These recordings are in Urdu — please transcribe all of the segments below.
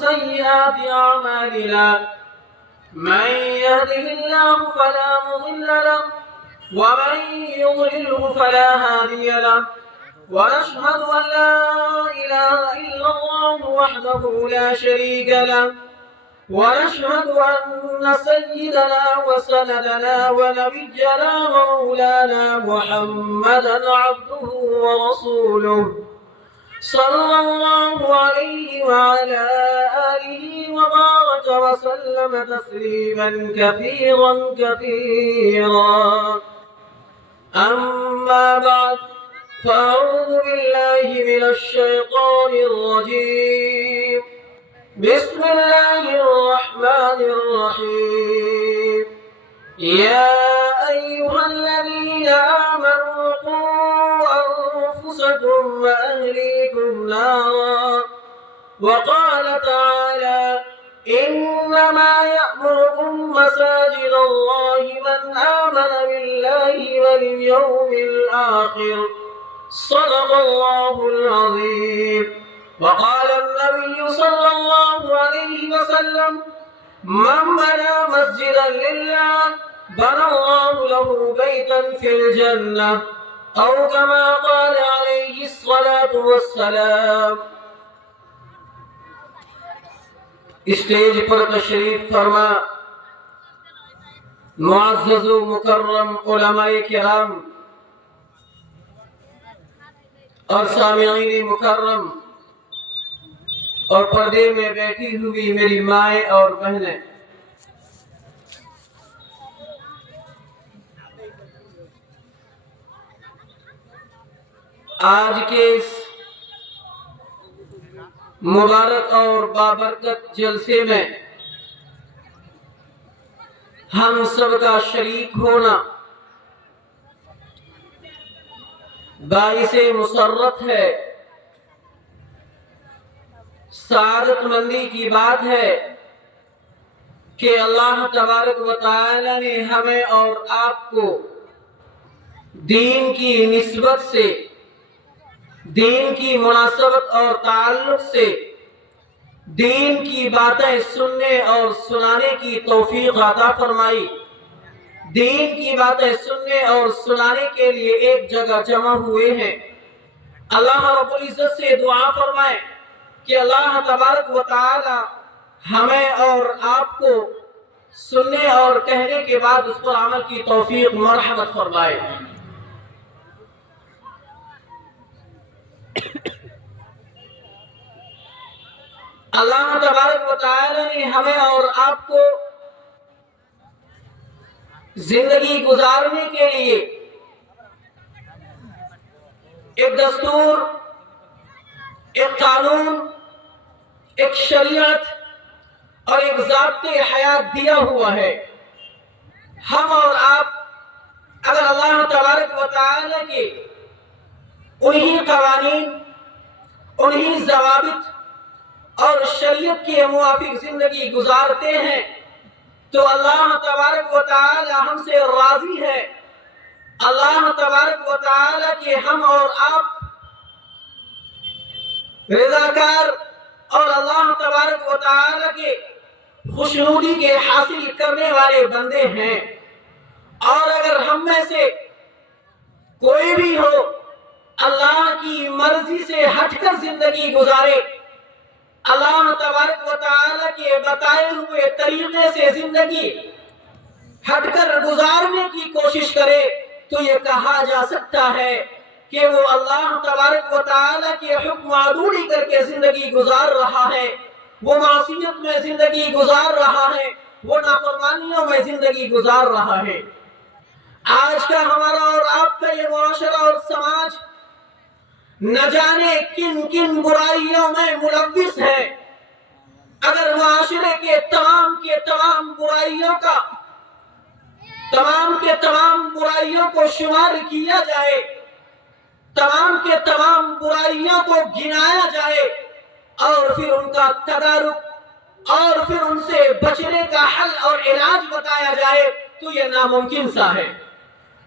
سيئات أعمالنا من يهده الله فلا مضل له ومن يضلله فلا هادي له ونشهد أن لا إله إلا الله وحده لا شريك له ونشهد أن سيدنا وسندنا ونبينا ومولانا محمدا عبده ورسوله صلى الله عليه وعلى آله وبارك وسلم تسليما كثيرا كثيرا. أما بعد، فأعوذ بالله من الشيطان الرجيم. بسم الله الرحمن الرحيم. يا أيها الذين آمنوا قوا أنفسكم وأهليكم نارا. وقال تعالى: إنما يأمركم مساجد الله من آمن بالله واليوم الآخر. صدق الله العظيم. وقال النبي صلى الله عليه وسلم: من بنى مسجدا لله بنى الله له بيتا في الجنة، أو كما قال عليه الصلاة والسلام. اسٹیج پر تشریف فرما معزز و مکرم علماء کرام اور سامعین مکرم اور پردے میں بیٹھی ہوئی میری مائیں اور بہنیں، آج کے اس مبارک اور بابرکت جلسے میں ہم سب کا شریک ہونا باعث مسرت ہے، سعادت مندی کی بات ہے کہ اللہ تبارک و تعالی نے ہمیں اور آپ کو دین کی نسبت سے، دین کی مناسبت اور تعلق سے دین کی باتیں سننے اور سنانے کی توفیق عطا فرمائی. دین کی باتیں سننے اور سنانے کے لیے ایک جگہ جمع ہوئے ہیں. اللہ رب العزت سے دعا فرمائے کہ اللہ تبارک و تعالی ہمیں اور آپ کو سننے اور کہنے کے بعد اس پر عمل کی توفیق مرحمت فرمائے. اللہ تبارک و تعالی نے ہمیں اور آپ کو زندگی گزارنے کے لیے ایک دستور، ایک قانون، ایک شریعت اور ایک ضابطۂ حیات دیا ہوا ہے. ہم اور آپ اگر اللہ تبارک و تعالی کے انہی قوانین، انہی ضوابط اور شریعت کے موافق زندگی گزارتے ہیں تو اللہ تبارک و تعالی ہم سے راضی ہے. اللہ تبارک و تعالی کے ہم اور آپ رضاکار اور اللہ تبارک و تعالی کے خوشنودی کے حاصل کرنے والے بندے ہیں. اور اگر ہم میں سے کوئی بھی ہو اللہ کی مرضی سے ہٹ کر زندگی گزارے، اللہ تبارک و تعالی کے بتائے ہوئے طریقے سے زندگی ہٹ کر گزارنے کی کوشش کرے تو یہ کہا جا سکتا ہے کہ وہ اللہ تبارک و تعالی کے حکم عدولی کر کے زندگی گزار رہا ہے، وہ معصیت میں زندگی گزار رہا ہے، وہ نافرمانیوں میں زندگی گزار رہا ہے. آج کا ہمارا اور آپ کا یہ معاشرہ اور سماج نہ جانے کن کن برائیوں میں ملوث ہے. اگر معاشرے کے تمام برائیوں کا، تمام کے تمام برائیوں کو شمار کیا جائے، تمام کے تمام برائیوں کو گنایا جائے اور پھر ان کا تدارک اور پھر ان سے بچنے کا حل اور علاج بتایا جائے تو یہ ناممکن سا ہے،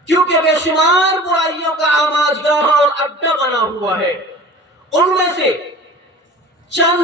کیونکہ بے شمار برائیوں کا آماج گاہ اور اڈا بنا ہوا ہے. ان میں سے چند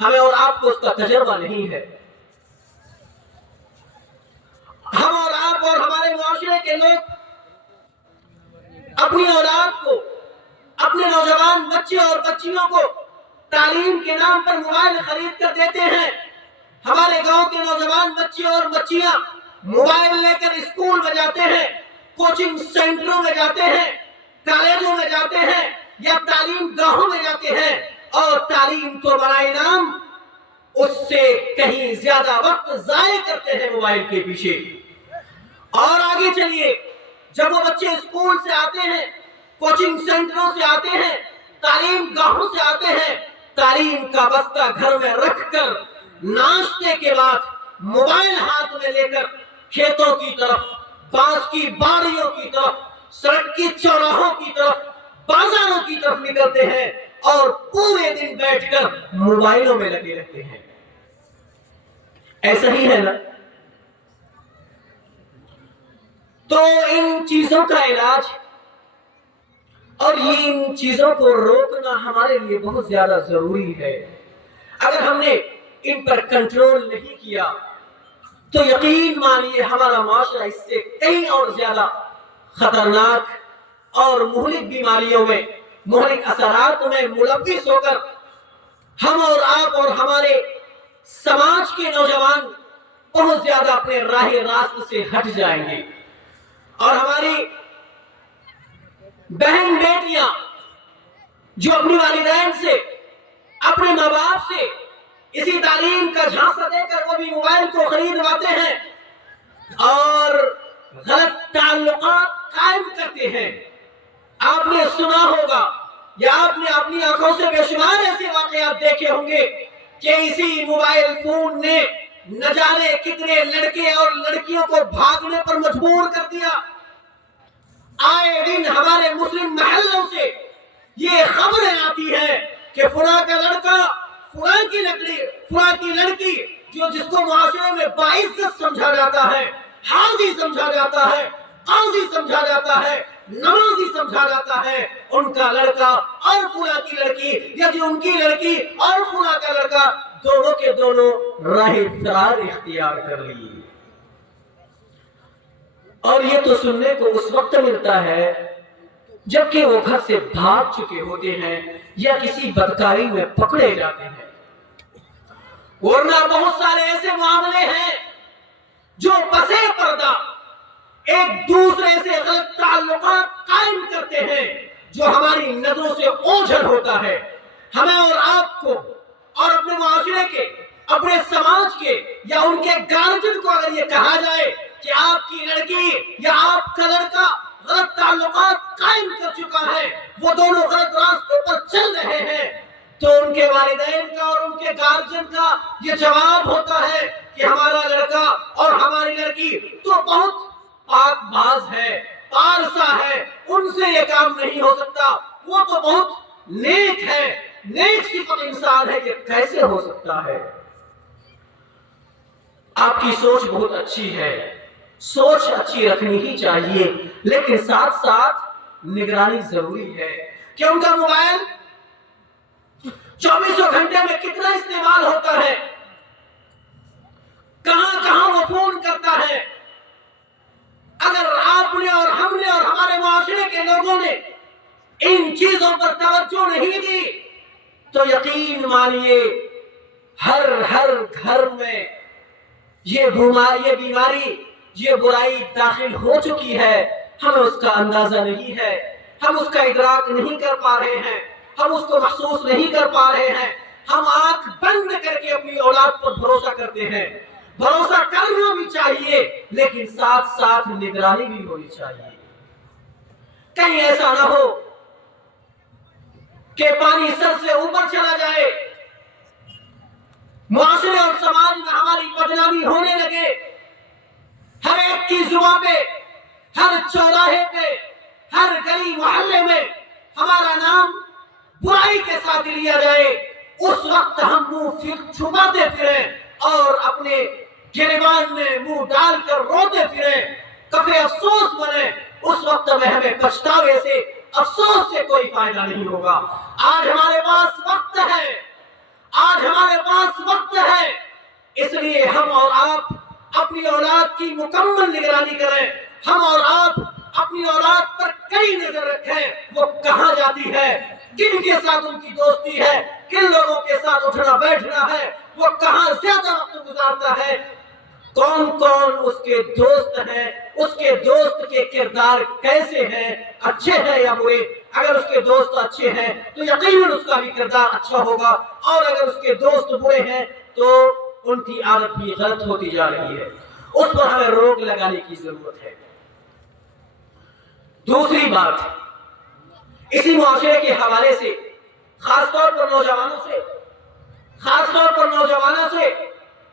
ہمیں اور آپ کو اس کا تجربہ نہیں ہے. ہم اور آپ اور ہمارے معاشرے کے لوگ اپنی اولاد کو، اپنے نوجوان بچے اور بچیوں کو تعلیم کے نام پر موبائل خرید کر دیتے ہیں. ہمارے گاؤں کے نوجوان بچے اور بچیاں موبائل لے کر اسکول میں جاتے ہیں، کوچنگ سینٹروں میں جاتے ہیں، کالجوں میں جاتے ہیں یا تعلیم گاہوں میں جاتے ہیں اور تعلیم کو برائے نام اس سے کہیں زیادہ وقت ضائع کرتے ہیں موبائل کے پیچھے. اور آگے چلیے، جب وہ بچے اسکول سے آتے ہیں، کوچنگ سینٹروں سے آتے ہیں، تعلیم گاہوں سے آتے ہیں، تعلیم کا بستہ گھر میں رکھ کر ناشتے کے بعد موبائل ہاتھ میں لے کر کھیتوں کی طرف، بانس کی باڑیوں کی طرف، سڑک کی چوراہوں کی طرف، بازاروں کی طرف نکلتے ہیں اور پورے دن بیٹھ کر موبائلوں میں لگے رہتے ہیں. ایسا ہی ہے نا؟ تو ان چیزوں کا علاج اور ان چیزوں کو روکنا ہمارے لیے بہت زیادہ ضروری ہے. اگر ہم نے ان پر کنٹرول نہیں کیا تو یقین مانیے ہمارا معاشرہ اس سے کہیں اور زیادہ خطرناک اور مہلک بیماریوں میں، مہلک اثرات میں ملوث ہو کر ہم اور آپ اور ہمارے سماج کے نوجوان بہت زیادہ اپنے راہ راست سے ہٹ جائیں گے. اور ہماری بہن بیٹیاں جو اپنی والدین سے، اپنے ماں باپ سے اسی تعلیم کا جھانسا دے کر وہ بھی موبائل کو خریدواتے ہیں اور غلط تعلقات قائم کرتے ہیں. آپ نے سنا ہوگا یا آپ نے اپنی آنکھوں سے بے شمار ایسے واقعات دیکھے ہوں گے کہ اسی موبائل فون نے نہ جانے کتنے لڑکے اور لڑکیوں کو بھاگنے پر مجبور کر دیا. آئے دن ہمارے مسلم محلوں سے یہ خبریں آتی ہیں کہ فلاں کا لڑکا، فلاں کی لڑکی جس کو معاشرے میں باعزت سمجھا جاتا ہے، حاضی سمجھا جاتا ہے، قاضی سمجھا جاتا ہے، نمازی سمجھا جاتا ہے، ان کا لڑکا اور فلاں کی لڑکی یا جو ان کی لڑکی اور فلاں کا لڑکا دونوں کے دونوں راہ فرار اختیار کر لی. اور یہ تو سننے کو اس وقت ملتا ہے جبکہ وہ گھر سے بھاگ چکے ہوتے ہیں یا کسی بدکاری میں پکڑے جاتے ہیں. ورنہ بہت سارے ایسے معاملے ہیں جو پسے پردہ ایک دوسرے سے غلط تعلقات قائم کرتے ہیں جو ہماری نظروں سے اوجھل ہوتا ہے. ہمیں اور آپ کو اور اپنے معاشرے کے، اپنے سماج کے یا ان کے گارجن کو اگر یہ کہا جائے کہ آپ کی لڑکی یا آپ کا لڑکا غلط تعلقات قائم کر چکا ہے، وہ دونوں غلط راستے پر چل رہے ہیں، تو ان کے والدین کا اور ان کے گارجن کا یہ جواب ہوتا ہے کہ ہمارا لڑکا اور ہماری لڑکی تو بہت پاک باز ہے، پارسا ہے، ان سے یہ کام نہیں ہو سکتا، وہ تو بہت نیک ہے، نیک صفت انسان ہے، یہ کیسے ہو سکتا ہے؟ آپ کی سوچ بہت اچھی ہے، سوچ اچھی رکھنی ہی چاہیے، لیکن ساتھ ساتھ نگرانی ضروری ہے کہ ان کا موبائل 24 گھنٹے میں کتنا استعمال ہوتا ہے، کہاں کہاں وہ فون کرتا ہے. اگر آپ نے اور ہم نے اور ہمارے معاشرے کے لوگوں نے ان چیزوں پر توجہ نہیں دی تو یقین مانیے ہر گھر میں یہ بیماری، یہ برائی داخل ہو چکی ہے. ہمیں اس کا اندازہ نہیں ہے، ہم اس کا ادراک نہیں کر پا رہے ہیں، ہم اس کو محسوس نہیں کر پا رہے ہیں. ہم آنکھ بند کر کے اپنی اولاد پر بھروسہ کرتے ہیں. بھروسہ کرنا بھی چاہیے لیکن ساتھ ساتھ نگرانی بھی ہونی چاہیے. کہیں ایسا نہ ہو کہ پانی سر سے اوپر چلا جائے، معاشرے اور سماج میں ہماری بدنامی ہونے لگے، ہر ایک کی زبان پہ، ہر چوراہے پہ، ہر گلی محلے میں ہمارا نام برائی کے ساتھ لیا جائے. اس وقت ہم منہ چھپاتے پھریں اور اپنے گریبان میں منہ ڈال کر روتے پھریں، کفے افسوس بنے. اس وقت میں ہمیں پچھتاوے سے، افسوس سے کوئی فائدہ نہیں ہوگا. آج ہمارے پاس وقت ہے، آج ہمارے پاس وقت ہے، اس لیے ہم اور آپ اپنی اولاد کی مکمل نگرانی کریں، ہم اور آپ اپنی اولاد پر کئی نظر رکھیں، وہ کہاں جاتی ہے، کن کے ساتھ ان کی دوستی ہے، کن لوگوں کے ساتھ اٹھنا بیٹھنا ہے، وہ کہاں زیادہ وقت گزارتا ہے، کون کون اس کے دوست ہیں، اس کے دوست کے کردار کیسے ہیں، اچھے ہیں یا برے۔ اگر اس کے دوست اچھے ہیں تو یقیناً اس کا بھی کردار اچھا ہوگا، اور اگر اس کے دوست برے ہیں تو ان کی عادت بھی غلط ہوتی جا رہی ہے، اس پر ہمیں روک لگانے کی ضرورت ہے۔ دوسری بات، اسی معاشرے کے حوالے سے خاص طور پر نوجوانوں سے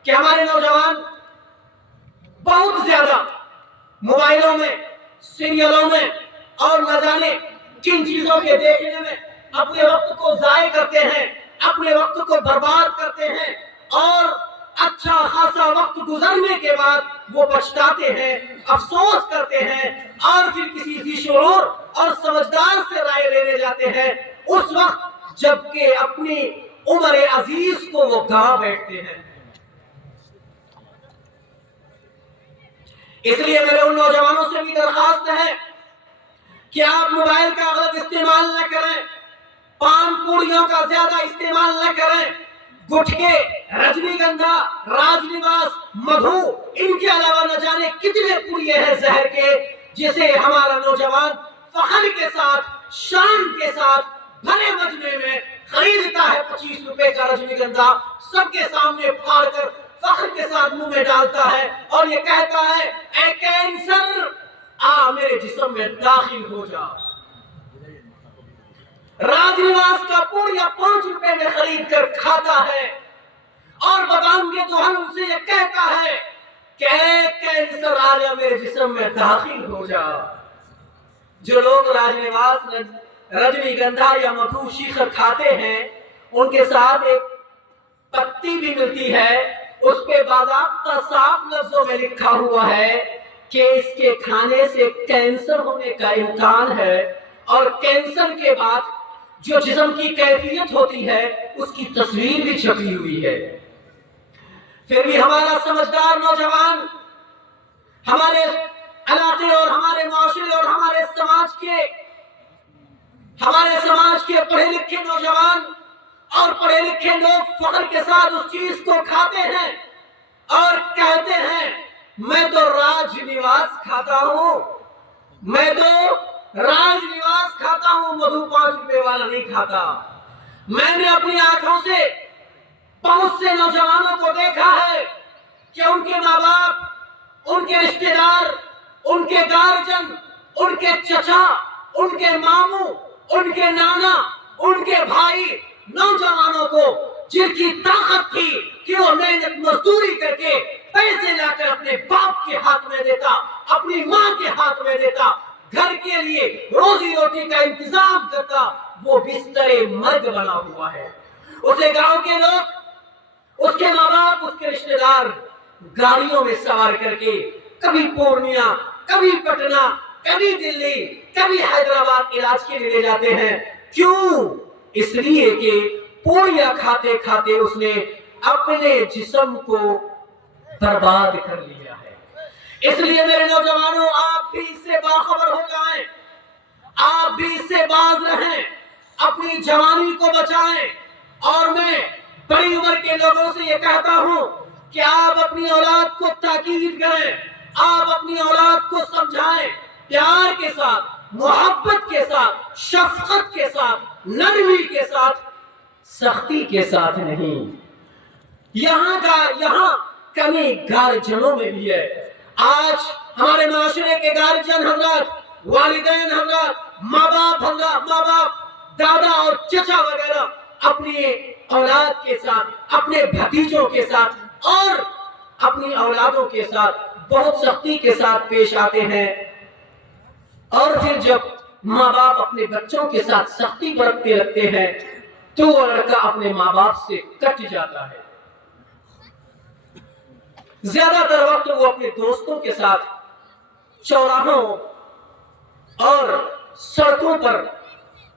کہ ہمارے نوجوان بہت زیادہ موبائلوں میں، سیریلوں میں اور نہ جانے کن چیزوں کے دیکھنے میں اپنے وقت کو ضائع کرتے ہیں، اپنے وقت کو برباد کرتے ہیں، اور اچھا خاصا وقت گزرنے کے بعد وہ پچھتاتے ہیں، افسوس کرتے ہیں، اور پھر کسی ذی شعور اور سمجھدار سے رائے لینے جاتے ہیں اس وقت جبکہ اپنی عمر عزیز کو وہ گنوا بیٹھتے ہیں۔ اس لیے میرے ان نوجوانوں سے بھی درخواست ہے کہ آپ موبائل کا غلط استعمال نہ کریں، پان پوڑیوں کا زیادہ استعمال نہ کریں، گٹکے، رجنی گندھا، راج نواس، مدھو، ان کے علاوہ نہ جانے کتنے پوڑیے ہیں زہر کے، جسے ہمارا نوجوان فخر کے ساتھ، شان کے ساتھ بھرے مجمع میں خریدتا ہے۔ 25 روپے کا رجنی گندھا سب کے سامنے پھاڑ کر فخر کے ساتھ منہ میں ڈالتا ہے اور یہ کہتا ہے، اے کینسر آ میرے جسم میں داخل ہو جا۔ راج نواس کا پوڑیا 5 روپے میں خرید کر کھاتا ہے اور بادام کے دہن سے یہ کہتا ہے کہ اے کینسر آ جا میرے جسم میں داخل ہو جا۔ جو لوگ راج نواس، رجنی گندھا یا مدھو شیخر کھاتے ہیں، ان کے ساتھ ایک پتی بھی ملتی ہے، اس پہ باضابطہ صاف لفظوں میں لکھا ہوا ہے کہ اس کے کھانے سے کینسر ہونے کا امکان ہے، اور کینسر کے بعد جو جسم کی کیفیت ہوتی ہے اس کی تصویر بھی چھپی ہوئی ہے۔ پھر بھی ہمارا سمجھدار نوجوان، ہمارے علاقے اور ہمارے معاشرے اور ہمارے سماج کے پڑھے لکھے نوجوان اور پڑھے لکھے لوگ فخر کے ساتھ اس چیز کو کھاتے ہیں اور کہتے ہیں، میں تو راج نواس کھاتا ہوں، میں تو راج نواس کھاتا ہوں، مدھو 5 روپے والا نہیں کھاتا۔ میں نے اپنی آنکھوں سے بہت سے نوجوانوں کو دیکھا ہے کہ ان کے ماں باپ، ان کے رشتہ دار، ان کے گارجن، ان کے چچا، ان کے ماموں، ان کے نانا، ان کے بھائی نوجوانوں کو جن کی طاقت تھی کہ وہ محنت مزدوری کر کے پیسے لا کر اپنے باپ کے ہاتھ میں دیتا، اپنی ماں کے ہاتھ میں دیتا، گھر کے لیے روزی روٹی کا انتظام کرتا، وہ بستر مرگ بنا ہوا ہے۔ اسے گاؤں کے لوگ، اس کے ماں باپ، اس کے رشتہ دار گاڑیوں میں سوار کر کے کبھی پورنیا، کبھی پٹنہ، کبھی دلی، کبھی حیدرآباد علاج کے لیے لے جاتے ہیں۔ کیوں؟ اس لیے کہ پوڑیاں کھاتے کھاتے اس نے اپنے جسم کو برباد کر لیا ہے۔ اس لیے میرے نوجوانوں، آپ بھی اس سے باخبر ہو جائیں، آپ بھی اس سے باز رہیں، اپنی جوانی کو بچائیں، اور میں بڑی عمر کے لوگوں سے یہ کہتا ہوں کہ آپ اپنی اولاد کو تاکید کریں، آپ اپنی اولاد کو سمجھائیں، پیار کے ساتھ، محبت کے ساتھ، شفقت کے ساتھ، نرمی کے ساتھ، سختی کے ساتھ نہیں۔ یہاں کمی گارجنوں میں بھی ہے۔ آج ہمارے معاشرے کے گارجن حضرات، والدین حضرات، ماں باپ، دادا اور چچا وغیرہ اپنی اولاد کے ساتھ، اپنے بھتیجوں کے ساتھ اور اپنی اولادوں کے ساتھ بہت سختی کے ساتھ پیش آتے ہیں، اور پھر جب ماں باپ اپنے بچوں کے ساتھ سختی برتنے لگتے ہیں تو وہ لڑکا اپنے ماں باپ سے کٹ جاتا ہے۔ زیادہ تر وقت وہ اپنے دوستوں کے ساتھ چوراہوں اور سڑکوں پر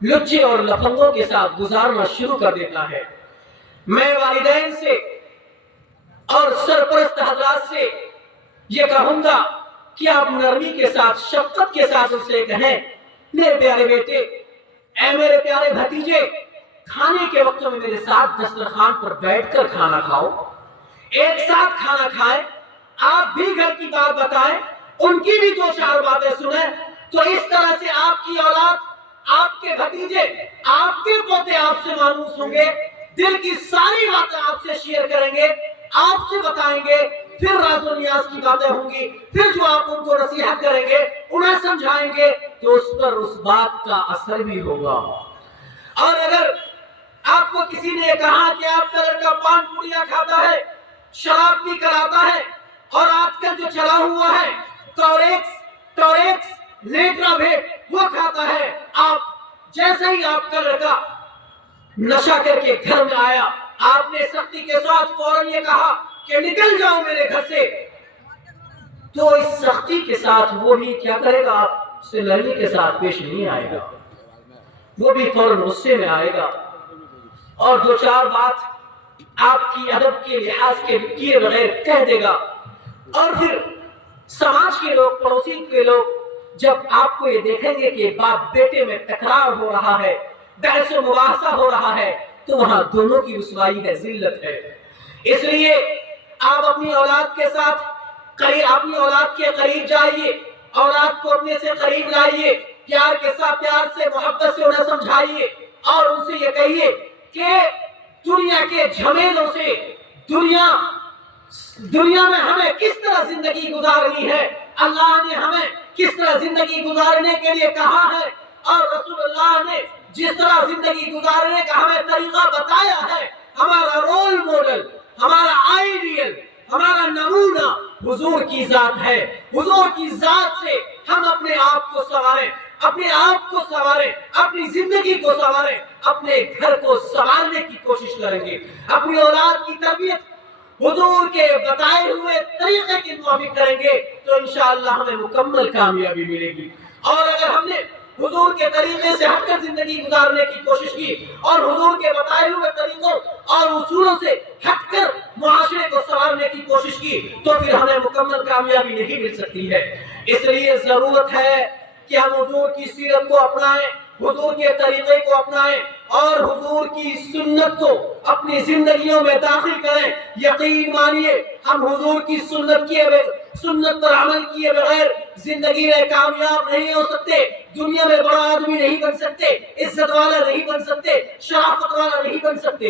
لچے اور لفنگوں کے ساتھ گزارنا شروع کر دیتا ہے۔ میں والدین سے اور سرپرست حضرات سے یہ کہوں گا کہ آپ نرمی کے ساتھ شفقت کے ساتھ اسے کہیں میرے پیارے بیٹے، اے میرے پیارے بھتیجے، کھانے کے وقت میں میرے ساتھ دسترخوان پر بیٹھ کر کھانا کھاؤ، ایک ساتھ کھانا کھائیں، آپ بھی گھر کی بات بتائیں، ان کی بھی دو چار باتیں سنیں، تو اس طرح سے آپ کی اولاد، آپ کے بھتیجے، آپ کے پوتے آپ سے مانوس ہوں گے، دل کی ساری باتیں آپ سے شیئر کریں گے، آپ سے بتائیں گے، پھر راز و نیاز کی باتیں ہوں گی، پھر جو آپ ان کو نصیحت کریں گے، انہیں سمجھائیں گے، تو اس پر اس بات کا اثر بھی ہوگا۔ اور اگر آپ کو کسی نے کہا کہ آپ کا لڑکا پان پوڑیاں کھاتا ہے، شراب بھی کراتا ہے، اور آج کل جو چلا ہوا ہے ٹوریکس لیٹرا بھیٹ وہ کھاتا ہے، آپ جیسے ہی آپ کا لڑکا نشہ کر کے گھر میں آیا، آپ نے سختی کے ساتھ فوراً یہ کہا کہ نکل جاؤ میرے گھر سے، تو اس سختی کے ساتھ وہ بھی کیا کرے گا؟ آپ سے نرمی کے ساتھ پیش نہیں آئے گا، وہ بھی فوراً غصے میں آئے گا اور دو چار بات آپ کی ادب کے لحاظ کے کیے بغیر کہہ دے گا، اور پھر سماج کے لوگ، پڑوسی کے لوگ جب آپ کو یہ دیکھیں گے کہ باپ بیٹے میں تکرار ہو رہا ہے، بحث و مباحثہ ہو رہا ہے، تو وہاں دونوں کی رسوائی ہے، ذلت ہے۔ اس لیے آپ اپنی اولاد کے ساتھ اپنی اولاد کے قریب جائیے، اولاد کو اپنے سے قریب لائیے، پیار کے ساتھ، پیار سے، محبت سے انہیں سمجھائیے، اور ان سے یہ کہیے کہ دنیا کے جھمیلوں سے، دنیا میں ہمیں کس طرح زندگی گزارنی ہے، اللہ نے ہمیں کس طرح زندگی گزارنے کے لیے کہا ہے، اور رسول اللہ نے جس طرح زندگی گزارنے کا ہمیں طریقہ بتایا ہے، ہمارا رول ماڈل، ہمارا آئیڈیل، ہمارا نمونہ حضور کی ذات ہے۔ حضور کی ذات سے ہم اپنے آپ کو سنواریں، اپنے آپ کو سنواریں، اپنی زندگی کو سنواریں، اپنے گھر کو سنوارنے کی کوشش کریں گے، اپنی اولاد کی تربیت حضور کے بتائے ہوئے طریقے کے موافق کریں گے، تو انشاءاللہ ہمیں مکمل کامیابی ملے گی۔ اور اگر ہم نے حضور کے طریقے سے ہٹ کر زندگی گزارنے کی کوشش کی، اور حضور کے بتائے ہوئے طریقوں اور اصولوں سے ہٹ کر معاشرے کو سنوارنے کی کوشش کی، تو پھر ہمیں مکمل کامیابی نہیں مل سکتی ہے۔ اس لیے ضرورت ہے کہ ہم حضور کی سیرت کو اپنائیں، حضور کے طریقے کو اپنائیں، اور حضور کی سنت کو اپنی زندگیوں میں داخل کریں۔ یقین مانیے، ہم حضور کی سنت پر عمل کیے بغیر زندگی میں کامیاب نہیں ہو سکتے، دنیا میں بڑا آدمی نہیں بن سکتے، عزت والا نہیں بن سکتے، شرافت والا نہیں بن سکتے۔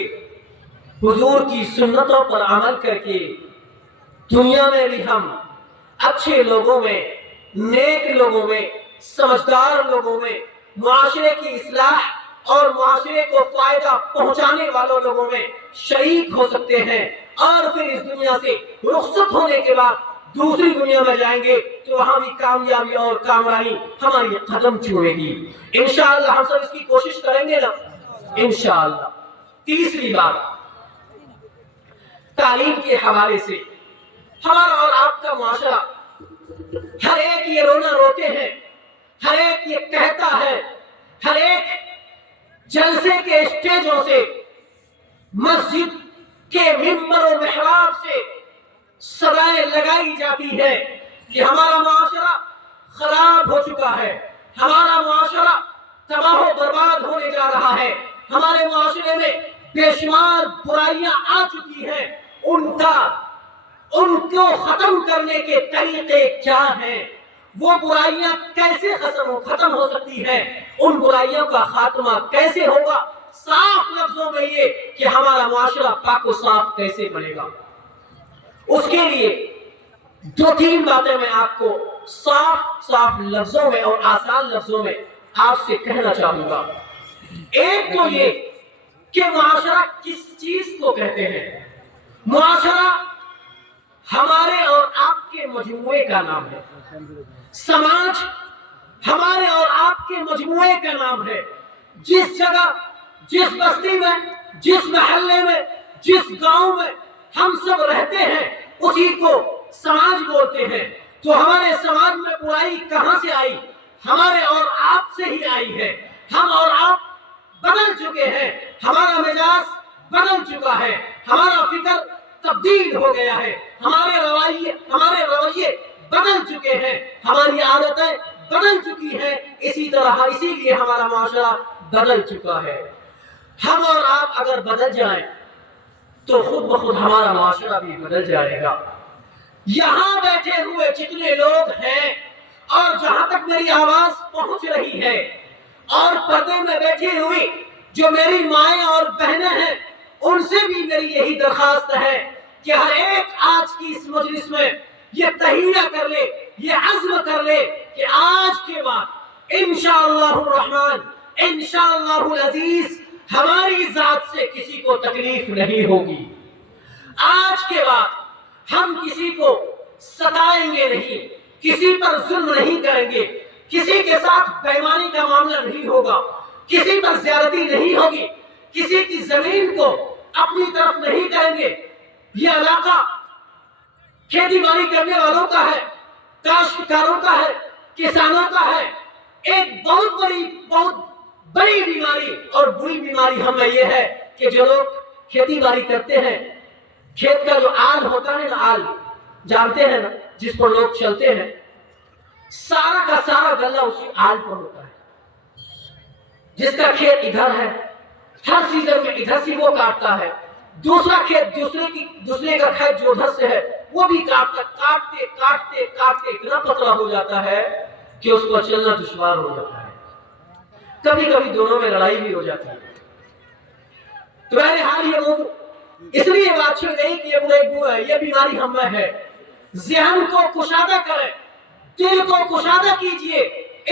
حضور کی سنتوں پر عمل کر کے دنیا میں بھی ہم اچھے لوگوں میں، نیک لوگوں میں، سمجھدار لوگوں میں، معاشرے کی اصلاح اور معاشرے کو فائدہ پہنچانے والوں لوگوں میں شریک ہو سکتے ہیں، اور پھر اس دنیا سے رخصت ہونے کے بعد دوسری دنیا میں جائیں گے تو وہاں بھی کامیابی اور کامرانی ہماری قدم چومے گی۔ انشاءاللہ ہم سب اس کی کوشش کریں گے نا، انشاءاللہ۔ تیسری بات، تعلیم کے حوالے سے ہمارا اور آپ کا معاشرہ، ہر ایک یہ رونا روتے ہیں، ہر ایک یہ کہتا ہے، ہر ایک جلسے کے اسٹیجوں سے، مسجد کے ممبر و محراب سے صدائیں لگائی جاتی ہے کہ ہمارا معاشرہ خراب ہو چکا ہے، ہمارا معاشرہ تباہ و برباد ہونے جا رہا ہے، ہمارے معاشرے میں بے شمار برائیاں آ چکی ہیں، ان کو ختم کرنے کے طریقے کیا ہیں، وہ برائیاں کیسے ختم ہو سکتی ہیں، ان برائیوں کا خاتمہ کیسے ہوگا، صاف لفظوں میں یہ کہ ہمارا معاشرہ پاک و صاف کیسے بنے گا۔ اس کے لیے دو تین باتیں میں آپ کو صاف لفظوں میں اور آسان لفظوں میں آپ سے کہنا چاہوں گا۔ ایک تو یہ کہ معاشرہ کس چیز کو کہتے ہیں؟ معاشرہ ہمارے اور آپ کے مجموعے کا نام ہے، سماج ہمارے اور آپ کے مجموعے کا نام ہے۔ جس جگہ، جس بستی میں، جس محلے میں، جس گاؤں میں ہم سب رہتے ہیں، اسی کو سماج بولتے ہیں۔ تو ہمارے سماج میں برائی کہاں سے آئی؟ ہمارے اور آپ سے ہی آئی ہے۔ ہم اور آپ بدل چکے ہیں، ہمارا مزاج بدل چکا ہے، ہمارا فکر تبدیل ہو گیا ہے، ہمارے رویے بدل چکے ہیں، ہماری عادتیں بدل چکی ہیں، اسی لیے ہمارا معاشرہ بدل چکا ہے۔ ہم اور آپ اگر بدل جائیں تو خود بخود ہمارا معاشرہ بھی بدل جائے گا۔ یہاں بیٹھے ہوئے جتنے لوگ ہیں اور جہاں تک میری آواز پہنچ رہی ہے اور پردے میں بیٹھی ہوئی جو میری مائیں اور بہنیں ہیں، ان سے بھی میری یہی درخواست ہے کہ ہر ایک آج کی اس مجلس میں یہ تہیہ کر لے، یہ عزم کر لے کہ آج کے بعد انشاءاللہ الرحمن، انشاءاللہ العزیز ہماری ذات سے کسی کو تکلیف نہیں ہوگی۔ آج کے بعد ہم کسی کو ستائیں گے نہیں، کسی پر ظلم نہیں کریں گے، کسی کے ساتھ بےایمانی کا معاملہ نہیں ہوگا، کسی پر زیادتی نہیں ہوگی، کسی کی زمین کو اپنی طرف نہیں کریں گے۔ یہ علاقہ کھیتی باڑی کرنے والوں کا ہے، کاشتکاروں کا ہے، کسانوں کا ہے۔ ایک بہت بڑی بیماری اور بری بیماری ہمیں یہ ہے کہ جو لوگ کھیتی باڑی کرتے ہیں، کھیت کا جو آل ہوتا ہے نا، آل جانتے ہیں نا، جس پر لوگ چلتے ہیں، سارا کا سارا غلہ اسی آل پر ہوتا ہے۔ جس کا کھیت ادھر ہے، ہر سیزن میں ادھر سے وہ کاٹتا ہے، دوسرا کھیت دوسرے کا کھیت جو ادھر سے ہے وہ بھی کاٹتے اتنا پتلا ہو جاتا ہے کہ اس کو چلنا دشوار ہو جاتا ہے۔ کبھی کبھی دونوں میں لڑائی بھی ہو جاتی ہے۔ تو بہرحال یہ موضوع اس لیے بات چھڑ گئی کہ یہ بیماری ہم میں ہے۔ ذہن کو کشادہ کریں، دل کو کشادہ کیجئے،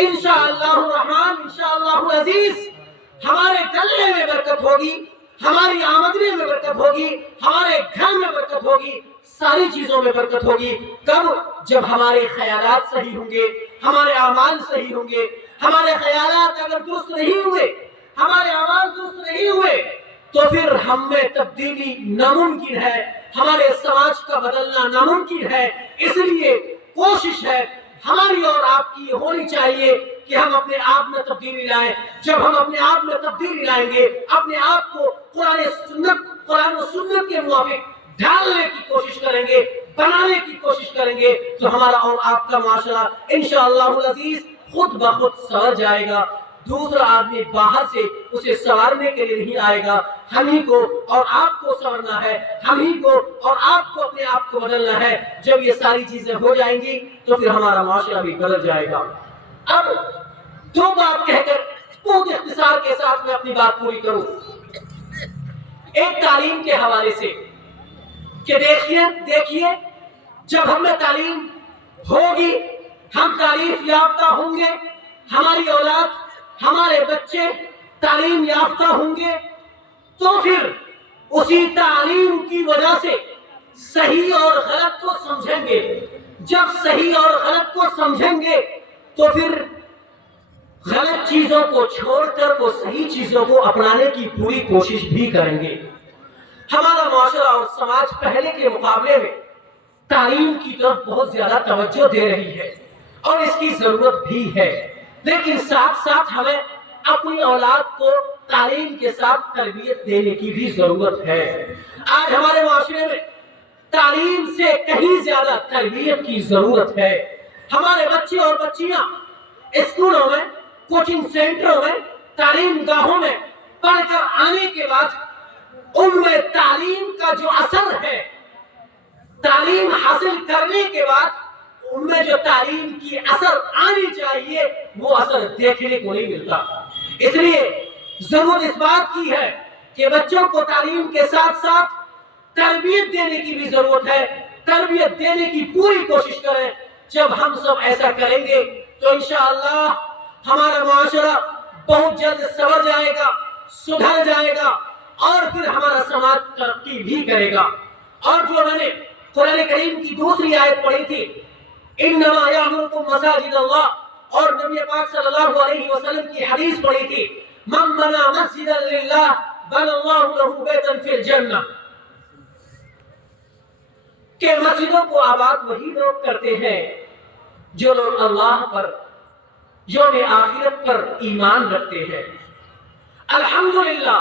انشاءاللہ الرحمن، انشاءاللہ العزیز ہمارے گلے میں برکت ہوگی، ہماری آمدنی میں برکت ہوگی، ہمارے گھر میں برکت ہوگی، ساری چیزوں میں برکت ہوگی۔ کب؟ جب ہمارے خیالات صحیح ہوں گے، ہمارے اعمال صحیح ہوں گے۔ ہمارے خیالات اگر درست نہیں ہوئے، ہمارے اعمال درست نہیں ہوئے، تو پھر ہم میں تبدیلی ناممکن ہے، ہمارے سماج کا بدلنا ناممکن ہے۔ اس لیے کوشش ہے ہماری اور آپ کی ہونی چاہیے کہ ہم اپنے آپ میں تبدیلی لائیں۔ جب ہم اپنے آپ میں تبدیلی لائیں گے، اپنے آپ کو قرآن و سنت کے موافق ڈھالنے کی کوشش کریں گے، بنانے کی کوشش کریں گے، تو ہمارا اور آپ کا معاشرہ انشاءاللہ العزیز خود بخود سنور جائے گا۔ دوسرا آدمی باہر سے اسے سنوارنے کے لیے نہیں آئے گا، ہم ہی کو اور آپ کو سنورنا ہے، ہم ہی کو اور آپ کو اپنے آپ کو بدلنا ہے۔ جب یہ ساری چیزیں ہو جائیں گی تو پھر ہمارا معاشرہ بھی بدل جائے گا۔ اب دو بات کہہ کر بہت اختصار کے ساتھ میں اپنی بات پوری کروں۔ ایک تعلیم کے حوالے سے کہ دیکھیے جب ہم میں تعلیم ہوگی، ہم تعلیم یافتہ ہوں گے، ہماری اولاد، ہمارے بچے تعلیم یافتہ ہوں گے، تو پھر اسی تعلیم کی وجہ سے صحیح اور غلط کو سمجھیں گے۔ جب صحیح اور غلط کو سمجھیں گے تو پھر غلط چیزوں کو چھوڑ کر وہ صحیح چیزوں کو اپنانے کی پوری کوشش بھی کریں گے۔ ہمارا معاشرہ اور سماج پہلے کے مقابلے میں تعلیم کی طرف بہت زیادہ توجہ دے رہی ہے اور اس کی ضرورت بھی ہے، لیکن ساتھ ساتھ ہمیں اپنی اولاد کو تعلیم کے ساتھ تربیت دینے کی بھی ضرورت ہے۔ آج ہمارے معاشرے میں تعلیم سے کہیں زیادہ تربیت کی ضرورت ہے۔ ہمارے بچے اور بچیاں اسکولوں میں، کوچنگ سینٹروں میں، تعلیم گاہوں میں پڑھ کر آنے کے بعد ان میں تعلیم کا جو اثر ہے، تعلیم حاصل کرنے کے بعد ان میں جو تعلیم کی اثر آنی چاہیے وہ اثر دیکھنے کو نہیں ملتا۔ اس لیے ضرورت اس بات کی ہے کہ بچوں کو تعلیم کے ساتھ ساتھ تربیت دینے کی بھی ضرورت ہے، تربیت دینے کی پوری کوشش کریں۔ جب ہم سب ایسا کریں گے تو انشاءاللہ ہمارا معاشرہ بہت جلد سنور جائے گا، سدھر جائے گا اور پھر ہمارا سماج ترقی بھی کرے گا۔ اور جو میں نے قرآن کریم کی دوسری آیت پڑھی تھی، انما یامرکم مساجد اللہ، اور نبی پاک صلی اللہ علیہ وسلم کی حدیث پڑھی تھی، من بنى مسجدا للہ بنى اللہ له بیتا فی الجنہ، کہ مسجدوں کو آباد وہی لوگ کرتے ہیں جو لوگ اللہ پر، یوم آخرت پر ایمان رکھتے ہیں۔ الحمدللہ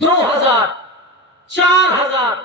2000, 4000,